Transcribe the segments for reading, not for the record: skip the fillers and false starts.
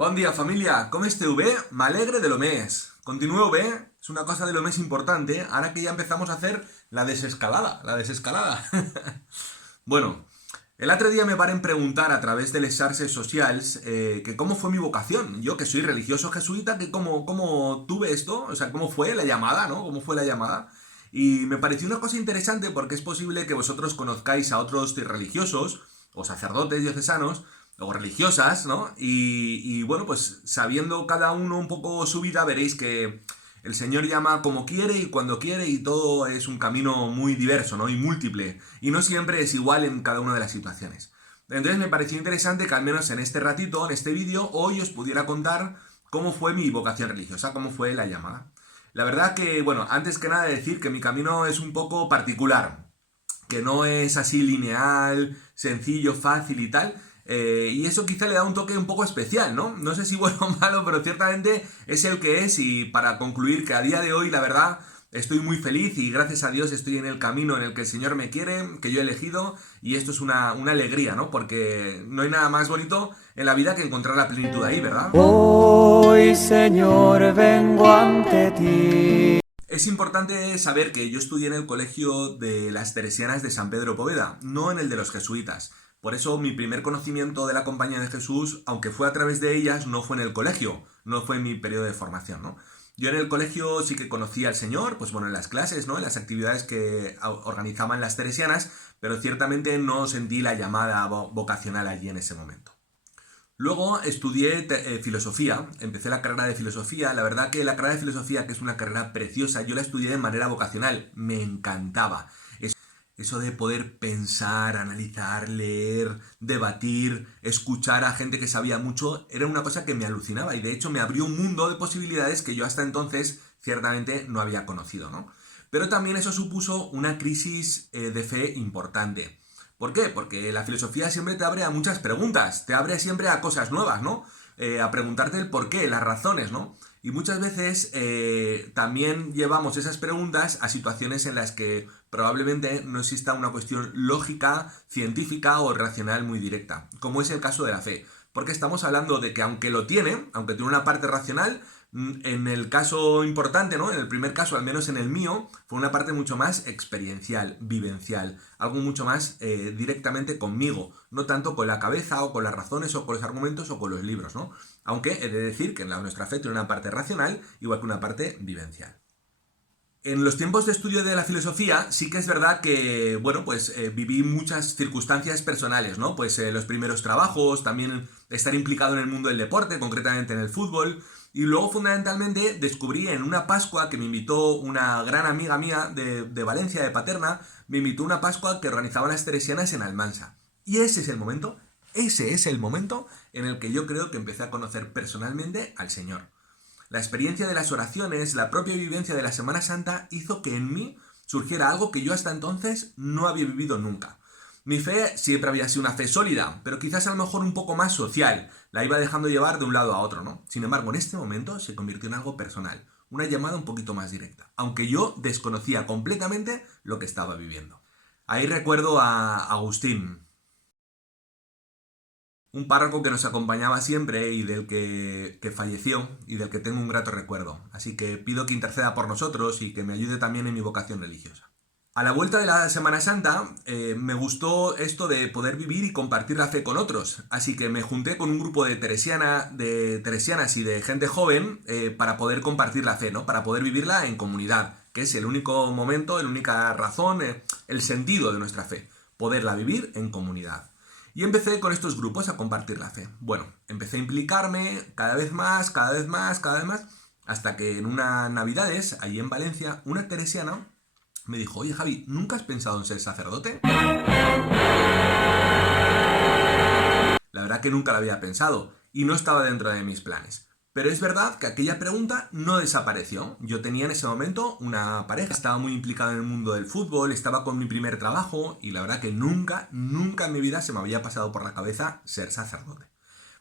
Bon dia, família! Com esteu bé? M'alegre de lo més. Continueu bé? Es una cosa de lo més importante, ahora que ya empezamos a hacer la desescalada, la desescalada. Bueno, el otro día me paren preguntar a través de les xarxes socials que cómo fue mi vocación. Yo que soy religioso jesuita, que cómo tuve esto, o sea, cómo fue la llamada, ¿no? ¿Cómo fue la llamada? Y me pareció una cosa interesante porque es posible que vosotros conozcáis a otros religiosos o sacerdotes diocesanos o religiosas, ¿no? Bueno, pues sabiendo cada uno un poco su vida, veréis que el Señor llama como quiere y cuando quiere y todo es un camino muy diverso, ¿no? Y múltiple. Y no siempre es igual en cada una de las situaciones. Entonces me pareció interesante que al menos en este ratito, en este vídeo, hoy os pudiera contar cómo fue mi vocación religiosa, cómo fue la llamada. La verdad que, bueno, antes que nada decir que mi camino es un poco particular, que no es así lineal, sencillo, fácil y tal. Y eso quizá le da un toque un poco especial, ¿no? No sé si bueno o malo, pero ciertamente es el que es. Y para concluir, que a día de hoy, la verdad, estoy muy feliz y gracias a Dios estoy en el camino en el que el Señor me quiere, que yo he elegido. Y esto es una alegría, ¿no? Porque no hay nada más bonito en la vida que encontrar la plenitud ahí, ¿verdad? Hoy, Señor, vengo ante ti. Es importante saber que yo estudié en el colegio de las Teresianas de San Pedro Poveda, no en el de los jesuitas. Por eso mi primer conocimiento de la Compañía de Jesús, aunque fue a través de ellas, no fue en el colegio, no fue en mi periodo de formación, ¿no? Yo en el colegio sí que conocía al Señor, pues bueno, en las clases, ¿no? En las actividades que organizaban las Teresianas, pero ciertamente no sentí la llamada vocacional allí en ese momento. Luego estudié filosofía, empecé la carrera de filosofía. La verdad que la carrera de filosofía, que es una carrera preciosa, yo la estudié de manera vocacional, me encantaba. Eso de poder pensar, analizar, leer, debatir, escuchar a gente que sabía mucho, era una cosa que me alucinaba y de hecho me abrió un mundo de posibilidades que yo hasta entonces ciertamente no había conocido, ¿no? Pero también eso supuso una crisis de fe importante. ¿Por qué? Porque la filosofía siempre te abre a muchas preguntas, te abre siempre a cosas nuevas, ¿no? A preguntarte el por qué, las razones, ¿no? Y muchas veces también llevamos esas preguntas a situaciones en las que probablemente no exista una cuestión lógica, científica o racional muy directa, como es el caso de la fe. Porque estamos hablando de que aunque tiene una parte racional, en el caso importante, ¿no? En el primer caso, al menos en el mío, fue una parte mucho más experiencial, vivencial, algo mucho más directamente conmigo, no tanto con la cabeza o con las razones o con los argumentos o con los libros, ¿no? Aunque he de decir que nuestra fe tiene una parte racional, igual que una parte vivencial. En los tiempos de estudio de la filosofía sí que es verdad que, bueno, pues viví muchas circunstancias personales, ¿no? Pues los primeros trabajos, también estar implicado en el mundo del deporte, concretamente en el fútbol, y luego fundamentalmente descubrí en una Pascua que me invitó una gran amiga mía de Valencia, de Paterna, me invitó a una Pascua que organizaban las Teresianas en Almansa. Y ese es el momento en el que yo creo que empecé a conocer personalmente al Señor. La experiencia de las oraciones, la propia vivencia de la Semana Santa hizo que en mí surgiera algo que yo hasta entonces no había vivido nunca. Mi fe siempre había sido una fe sólida, pero quizás a lo mejor un poco más social. La iba dejando llevar de un lado a otro, ¿no? Sin embargo, en este momento se convirtió en algo personal, una llamada un poquito más directa, aunque yo desconocía completamente lo que estaba viviendo. Ahí recuerdo a Agustín, un párroco que nos acompañaba siempre y del que falleció y del que tengo un grato recuerdo. Así que pido que interceda por nosotros y que me ayude también en mi vocación religiosa. A la vuelta de la Semana Santa me gustó esto de poder vivir y compartir la fe con otros. Así que me junté con un grupo de teresianas y de gente joven para poder compartir la fe, ¿no? Para poder vivirla en comunidad, que es el único momento, la única razón, el sentido de nuestra fe. Poderla vivir en comunidad. Y empecé con estos grupos a compartir la fe. Bueno, empecé a implicarme cada vez más, hasta que en unas navidades, allí en Valencia, una teresiana me dijo: oye Javi, ¿nunca has pensado en ser sacerdote? La verdad que nunca lo había pensado y no estaba dentro de mis planes. Pero es verdad que aquella pregunta no desapareció. Yo tenía en ese momento una pareja, estaba muy implicado en el mundo del fútbol, estaba con mi primer trabajo y la verdad que nunca en mi vida se me había pasado por la cabeza ser sacerdote.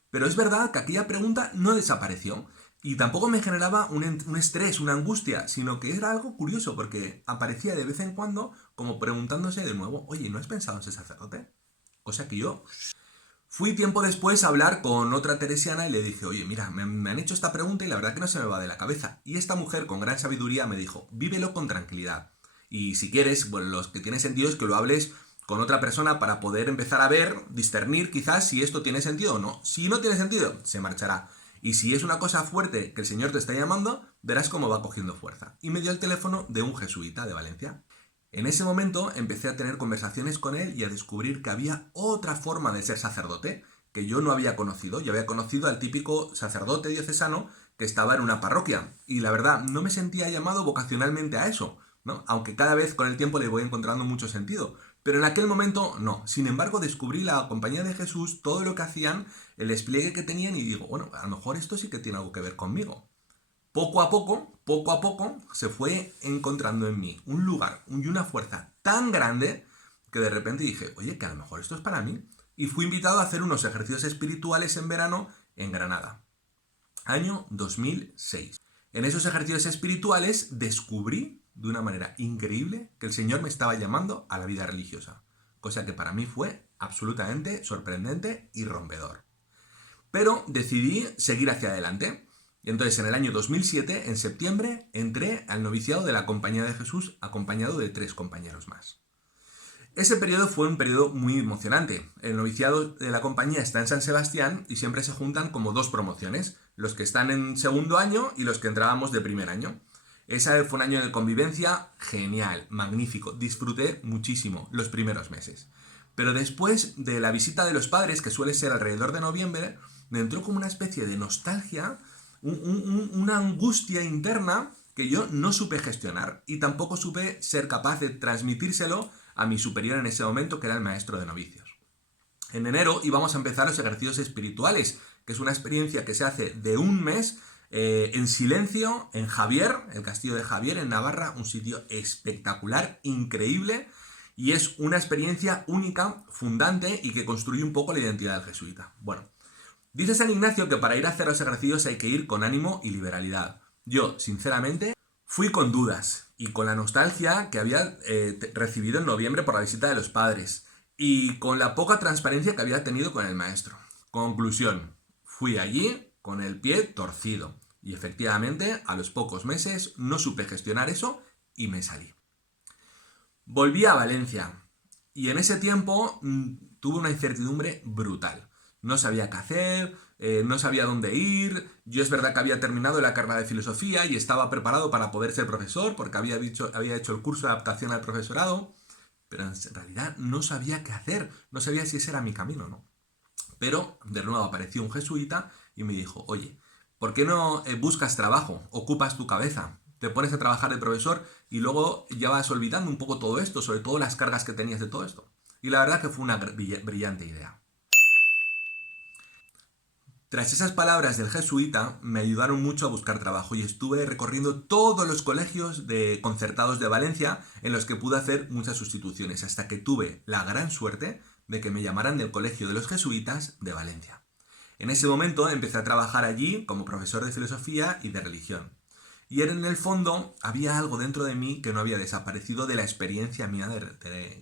Pero es verdad que aquella pregunta no desapareció y tampoco me generaba un estrés, una angustia, sino que era algo curioso porque aparecía de vez en cuando como preguntándose de nuevo: oye, ¿no has pensado en ser sacerdote? Cosa que yo Fui tiempo después a hablar con otra teresiana y le dije, oye, mira, me han hecho esta pregunta y la verdad que no se me va de la cabeza. Y esta mujer con gran sabiduría me dijo, vívelo con tranquilidad. Y si quieres, bueno, lo que tiene sentido es que lo hables con otra persona para poder empezar a ver, discernir quizás si esto tiene sentido o no. Si no tiene sentido, se marchará. Y si es una cosa fuerte que el Señor te está llamando, verás cómo va cogiendo fuerza. Y me dio el teléfono de un jesuita de Valencia. En ese momento empecé a tener conversaciones con él y a descubrir que había otra forma de ser sacerdote que yo no había conocido. Yo había conocido al típico sacerdote diocesano que estaba en una parroquia. Y la verdad, no me sentía llamado vocacionalmente a eso, ¿no? Aunque cada vez con el tiempo le voy encontrando mucho sentido. Pero en aquel momento no. Sin embargo, descubrí la Compañía de Jesús, todo lo que hacían, el despliegue que tenían y digo, bueno, a lo mejor esto sí que tiene algo que ver conmigo. Poco a poco, se fue encontrando en mí un lugar y una fuerza tan grande que de repente dije, oye, que a lo mejor esto es para mí. Y fui invitado a hacer unos ejercicios espirituales en verano en Granada. Año 2006. En esos ejercicios espirituales descubrí de una manera increíble que el Señor me estaba llamando a la vida religiosa. Cosa que para mí fue absolutamente sorprendente y rompedor. Pero decidí seguir hacia adelante. Y entonces en el año 2007, en septiembre, entré al noviciado de la Compañía de Jesús acompañado de 3 compañeros más. Ese periodo fue un periodo muy emocionante. El noviciado de la compañía está en San Sebastián y siempre se juntan como 2 promociones, los que están en segundo año y los que entrábamos de primer año. Ese fue un año de convivencia genial, magnífico, disfruté muchísimo los primeros meses. Pero después de la visita de los padres, que suele ser alrededor de noviembre, me entró como una especie de nostalgia, una angustia interna que yo no supe gestionar y tampoco supe ser capaz de transmitírselo a mi superior en ese momento, que era el maestro de novicios. En enero íbamos a empezar los ejercicios espirituales, que es una experiencia que se hace de un mes en silencio en Javier, el castillo de Javier en Navarra, un sitio espectacular, increíble, y es una experiencia única, fundante y que construye un poco la identidad del jesuita. Bueno, dice San Ignacio que para ir a hacer los ejercicios hay que ir con ánimo y liberalidad. Yo, sinceramente, fui con dudas y con la nostalgia que había recibido en noviembre por la visita de los padres y con la poca transparencia que había tenido con el maestro. Conclusión, fui allí con el pie torcido y efectivamente a los pocos meses no supe gestionar eso y me salí. Volví a Valencia y en ese tiempo tuve una incertidumbre brutal. No sabía qué hacer, no sabía dónde ir. Yo es verdad que había terminado la carrera de filosofía y estaba preparado para poder ser profesor porque había hecho el curso de adaptación al profesorado, pero en realidad no sabía qué hacer, no sabía si ese era mi camino o no. Pero de nuevo apareció un jesuita y me dijo, oye, ¿por qué no buscas trabajo? Ocupas tu cabeza, te pones a trabajar de profesor y luego ya vas olvidando un poco todo esto, sobre todo las cargas que tenías de todo esto. Y la verdad que fue una brillante idea. Tras esas palabras del jesuita, me ayudaron mucho a buscar trabajo y estuve recorriendo todos los colegios concertados de Valencia en los que pude hacer muchas sustituciones, hasta que tuve la gran suerte de que me llamaran del Colegio de los Jesuitas de Valencia. En ese momento empecé a trabajar allí como profesor de filosofía y de religión. Y en el fondo había algo dentro de mí que no había desaparecido de la experiencia mía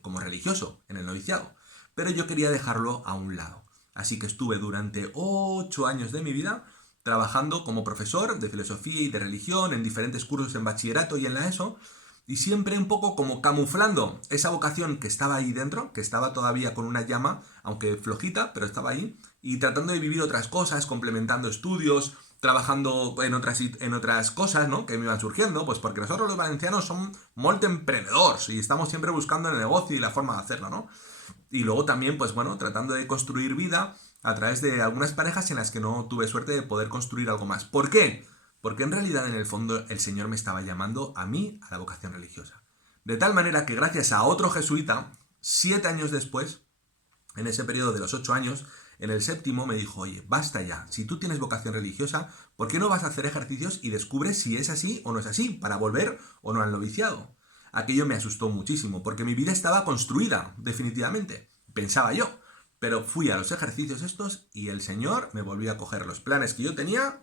como religioso en el noviciado, pero yo quería dejarlo a un lado. Así que estuve durante 8 años de mi vida trabajando como profesor de filosofía y de religión en diferentes cursos en bachillerato y en la ESO, y siempre un poco como camuflando esa vocación que estaba ahí dentro, que estaba todavía con una llama, aunque flojita, pero estaba ahí, y tratando de vivir otras cosas, complementando estudios, trabajando en otras cosas, ¿no?, que me iban surgiendo, pues porque nosotros los valencianos somos molt emprendedors y estamos siempre buscando el negocio y la forma de hacerlo, ¿no? Y luego también, pues bueno, tratando de construir vida a través de algunas parejas en las que no tuve suerte de poder construir algo más. ¿Por qué? Porque en realidad en el fondo el Señor me estaba llamando a mí a la vocación religiosa. De tal manera que gracias a otro jesuita, 7 años después, en ese periodo de los 8 años, en el 7º me dijo, oye, basta ya, si tú tienes vocación religiosa, ¿por qué no vas a hacer ejercicios y descubres si es así o no es así, para volver o no al noviciado? Aquello me asustó muchísimo, porque mi vida estaba construida, definitivamente, pensaba yo. Pero fui a los ejercicios estos y el Señor me volvió a coger los planes que yo tenía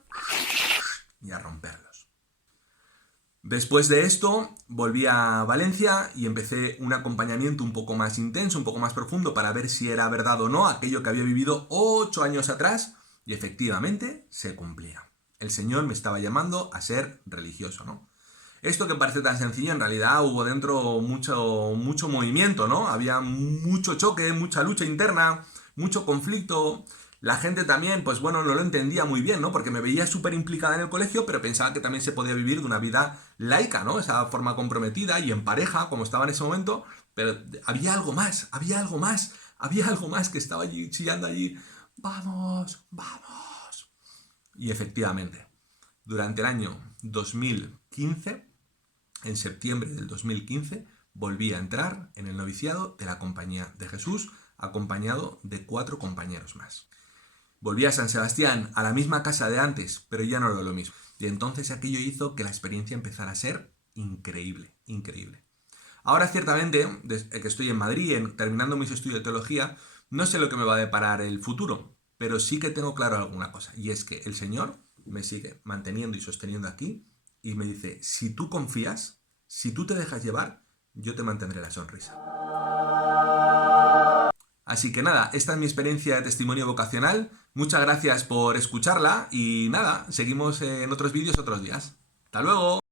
y a romperlos. Después de esto, volví a Valencia y empecé un acompañamiento un poco más intenso, un poco más profundo, para ver si era verdad o no aquello que había vivido 8 años atrás, y efectivamente se cumplía. El Señor me estaba llamando a ser religioso, ¿no? Esto que parece tan sencillo, en realidad hubo dentro mucho movimiento, ¿no? Había mucho choque, mucha lucha interna, mucho conflicto. La gente también, pues bueno, no lo entendía muy bien, ¿no? Porque me veía súper implicada en el colegio, pero pensaba que también se podía vivir de una vida laica, ¿no? Esa forma comprometida y en pareja, como estaba en ese momento, pero había algo más, había algo más, había algo más que estaba allí, chillando allí. ¡Vamos! ¡Vamos! Y efectivamente, durante el año 2015, en septiembre del 2015, volví a entrar en el noviciado de la Compañía de Jesús, acompañado de 4 compañeros más. Volví a San Sebastián, a la misma casa de antes, pero ya no era lo mismo. Y entonces aquello hizo que la experiencia empezara a ser increíble, increíble. Ahora ciertamente, desde que estoy en Madrid, terminando mis estudios de teología, no sé lo que me va a deparar el futuro, pero sí que tengo claro alguna cosa, y es que el Señor me sigue manteniendo y sosteniendo aquí, y me dice, si tú confías, si tú te dejas llevar, yo te mantendré la sonrisa. Así que nada, esta es mi experiencia de testimonio vocacional. Muchas gracias por escucharla y nada, seguimos en otros vídeos otros días. ¡Hasta luego!